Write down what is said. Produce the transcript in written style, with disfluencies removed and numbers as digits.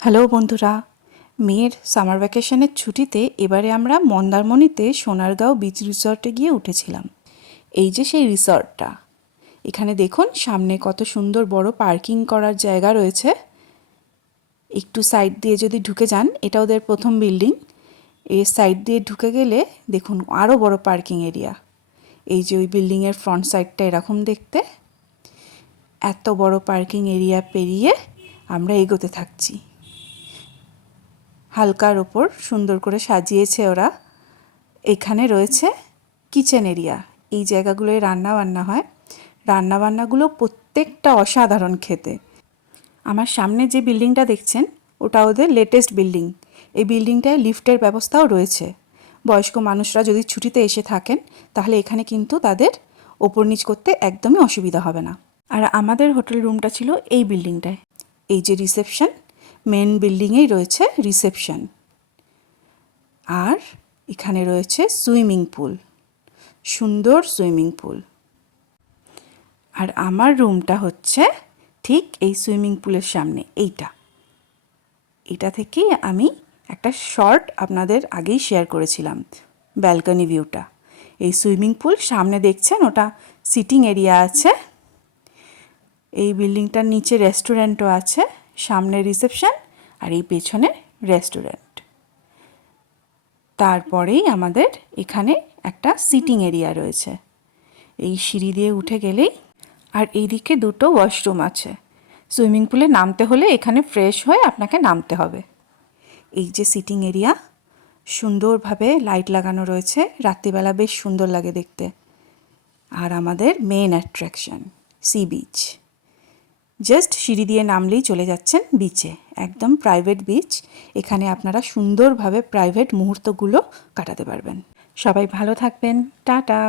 Hello বন্ধুরা, মেয়ের summer ভ্যাকেশনের ছুটিতে এবারে আমরা মন্দারমণিতে সোনারগাঁও বিচ রিসর্টে গিয়ে উঠেছিলাম। এই যে সেই রিসর্টটা, এখানে দেখুন সামনে কত সুন্দর বড় পার্কিং করার জায়গা রয়েছে। একটু সাইড দিয়ে যদি ঢুকে যান, এটা ওদের প্রথম বিল্ডিং। এই সাইড দিয়ে ঢুকে গেলে দেখুন আরও বড় পার্কিং এরিয়া। এই যে ওই বিল্ডিংয়ের ফ্রন্ট সাইডটা এরকম দেখতে। এত বড় পার্কিং এরিয়া পেরিয়ে আমরা এগোতে থাকছি। হালকার ওপর সুন্দর করে সাজিয়েছে ওরা। এখানে রয়েছে কিচেন এরিয়া। এই জায়গাগুলোয় রান্না বান্না হয়। রান্নাবান্নাগুলো প্রত্যেকটা অসাধারণ খেতে। আমার সামনে যে বিল্ডিংটা দেখছেন ওটা ওদের লেটেস্ট বিল্ডিং। এই বিল্ডিংটায় লিফটের ব্যবস্থাও রয়েছে। বয়স্ক মানুষরা যদি ছুটিতে এসে থাকেন তাহলে এখানে কিন্তু তাদের ওপর নিচ করতে একদমই অসুবিধা হবে না। আর আমাদের হোটেল রুমটা ছিল এই বিল্ডিংটায়। এই যে রিসেপশন, মেন বিল্ডিংয়েই রয়েছে রিসেপশন। আর এখানে রয়েছে সুইমিং পুল, সুন্দর সুইমিং পুল। আর আমার রুমটা হচ্ছে ঠিক এই সুইমিং পুলের সামনে। এইটা থেকেই আমি একটা শর্ট আপনাদের আগেই শেয়ার করেছিলাম, ব্যালকনি ভিউটা। এই সুইমিং পুল সামনে দেখছেন, ওটা সিটিং এরিয়া আছে। এই বিল্ডিংটার নিচে রেস্টুরেন্টও আছে, সামনে রিসেপশন আর এই পেছনে রেস্টুরেন্ট। তারপরেই আমাদের এখানে একটা সিটিং এরিয়া রয়েছে। এই সিঁড়ি দিয়ে উঠে গেলেই, আর এইদিকে দুটো ওয়াশরুম আছে। সুইমিং পুলে নামতে হলে এখানে ফ্রেশ হয়ে আপনাকে নামতে হবে। এই যে সিটিং এরিয়া, সুন্দরভাবে লাইট লাগানো রয়েছে, রাত্রিবেলা বেশ সুন্দর লাগে দেখতে। আর আমাদের main attraction sea beach. Just সিঁড়ি দিয়ে নামলেই চলে যাচ্ছেন বিচে, একদম প্রাইভেট বিচ। এখানে আপনারা সুন্দরভাবে প্রাইভেট মুহূর্তগুলো কাটাতে পারবেন। সবাই ভালো থাকবেন, টাটা।